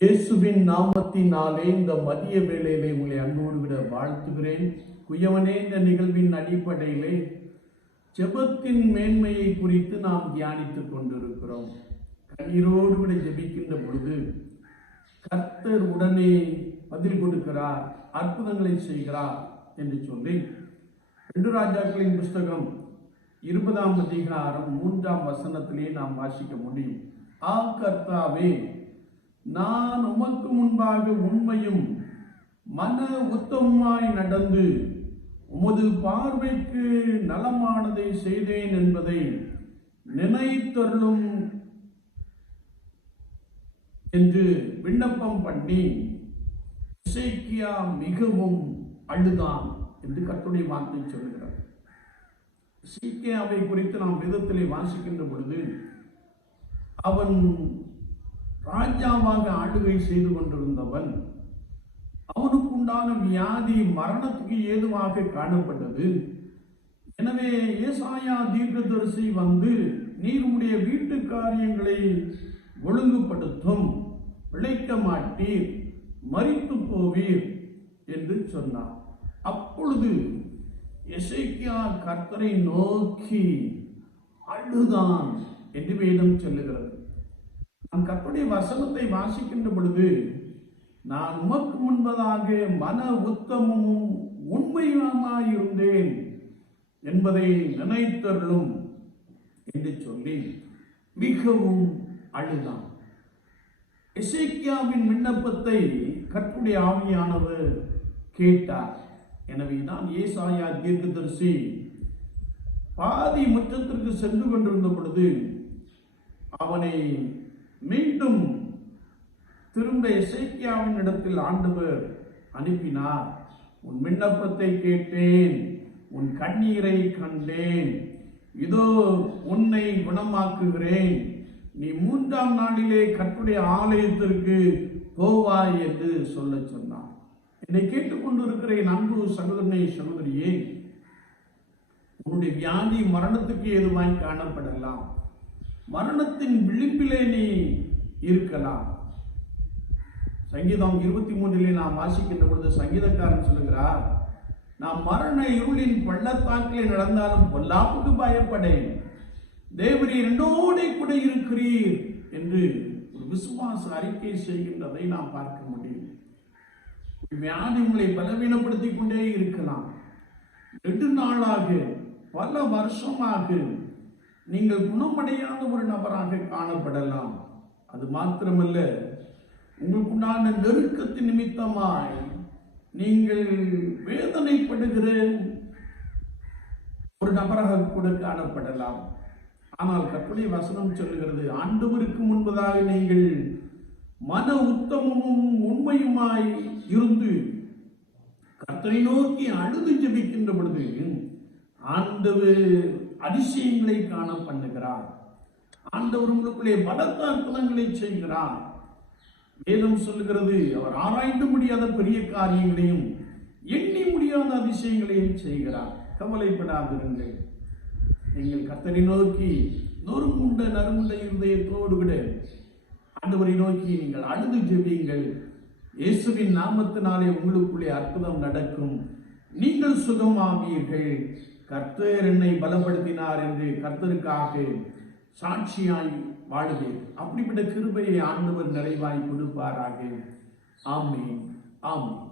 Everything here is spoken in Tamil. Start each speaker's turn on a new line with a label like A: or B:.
A: இயேசுவின் நாமத்தினாலே இந்த மதிய வேளையிலே உங்களை அன்போடு விட வாழ்த்துகிறேன். குயவனே இந்த நிகழ்வின் அடிப்படையிலே ஜெபத்தின் மேன்மையை குறித்து நாம் தியானித்துக் கொண்டிருக்கிறோம். கண்ணீரோடு விட ஜெபிக்கின்ற பொழுது கர்த்தர் உடனே பதில் கொடுக்கிறார் அற்புதங்களை செய்கிறார் என்று சொல்லி ரெண்டு ராஜாக்களின் புஸ்தகம் இருபதாம் அதிகாரம் மூன்றாம் வசனத்திலே நாம் வாசிக்க முடியும். ஆ கர்த்தாவே நான் உமக்கு முன்பாக உண்மையும் மன உத்தமமாய் நடந்து உமது பார்வைக்கு நலமானதை செய்தேன் என்பதை நினைத்தருளும் என்று விண்ணப்பம் பண்ணி இசைக்கியா மிகவும் அழுதான் என்று கட்டுரை வார்த்தை சொல்கிறார் இசைக்கியாவை குறித்து நாம் விதத்திலே வாசிக்கின்ற பொழுது அவன் ராஜாவாக ஆளுகை செய்து கொண்டிருந்தவன் அவனுக்குண்டான வியாதி மரணத்துக்கு ஏதுவாக காணப்பட்டது. எனவே ஏசாயா தீர்க்கதரிசி வந்து நீருடைய வீட்டு காரியங்களை ஒழுங்குபடுத்தும் பிழைக்க மாட்டீர் மறித்து போவீர் என்று சொன்னார். அப்பொழுது எசைக்கியா கர்த்தரை நோக்கி அழுதான் என்று வேதம் சொல்லுகிறது. நம் கற்புடைய வசனத்தை வாசிக்கின்ற பொழுது நான் உமக்கு முன்பதாக மன உத்தமமும் உண்மையுமாயிருந்தேன் என்பதை நினைத்தருளும் என்று சொல்லி மிகவும் அழுதான். இசைக்கியாவின் விண்ணப்பத்தை கர்த்தருடைய ஆவியானவர் கேட்டார். எனவே தான் ஏசாயா தீர்க்கதரிசி பாதி முற்றத்திற்கு சென்று கொண்டிருந்த பொழுது அவனை மீண்டும் திரும்ப இசைக்கியாவின் இடத்தில் ஆண்டவர் அனுப்பினார் உன் விண்ணப்பத்தை கேட்டேன் உன் கண்ணீரை கண்டேன் இதோ உன்னை குணமாக்குகிறேன். நீ மூன்றாம் நாளிலே கற்றுடைய ஆலயத்திற்கு போவாய் என்று சொல்ல சொன்னார். என்னை கேட்டுக்கொண்டிருக்கிற என் அன்பு சகோதரனை சகோதரியே உன்னுடைய வியாதி மரணத்துக்கு ஏதுவாய் காணப்படலாம். மரணத்தின் விழிப்பிலே நீ இருக்கலாம். சங்கீதம் இருபத்தி மூன்றிலே நாம் வாசிக்கின்ற பொழுது சங்கீதக்காரன் சொல்லுகிறார் நாம் மரண இருளின் பள்ளத்தாக்கிலே நடந்தாலும் பொல்லாப்புக்கு பயப்படேன். தேவரீர் என்னோட கூட இருக்கிறீர் என்று ஒரு விசுவாச அறிக்கை செய்கின்றதை நாம் பார்க்க முடியும். வியாதி உங்களை பலவீனப்படுத்திக் கொண்டே இருக்கலாம். நெடு நாளாக பல வருஷமாக நீங்கள் குணமடையாத ஒரு நபராக காணப்படலாம். அது மாத்திரமல்ல உங்களுக்குண்டான நெருக்கத்தின் நிமித்தமாய் நீங்கள் வேதனைப்படுகிற ஒரு நபராக கூட காணப்படலாம். ஆனால் கற்பனை வசனம் சொல்லுகிறது ஆண்டவருக்கு முன்பதாக நீங்கள் மன உத்தமமும் உண்மையுமாய் இருந்து கர்த்தரை நோக்கி அழுது ஜபிக்கின்ற பொழுது ஆண்டவர் அதிசயங்களை காண பண்ணுகிறார். ஆண்டவர் உங்களுக்குள்ளே பலத்த அற்புதங்களை செய்கிறார். வேதம் சொல்லுகிறது அவர் ஆராய்ந்து முடியாத பெரிய காரியங்களையும் எண்ணி முடியாத அதிசயங்களையும் செய்கிறார். கவலைப்படாதிருங்கள். நீங்கள் கத்தனை நோக்கி நொறுங்குண்ட நறுமுண்ட இருதயத்தோடு விட. ஆண்டவரை நோக்கி நீங்கள் அழுது ஜெபியுங்கள். இயேசுவின் நாமத்தினாலே உங்களுக்குள்ளே அற்புதம் நடக்கும். நீங்கள் சுகமாவீர்கள். கர்த்தர் என்னை பலப்படுத்தினார் என்று கர்த்தருக்காக சாட்சியாய் வாழுவேன். அப்படிப்பட்ட கிருபையை ஆண்டவர் நிறைவாய் கொடுப்பாராக. ஆமே ஆமே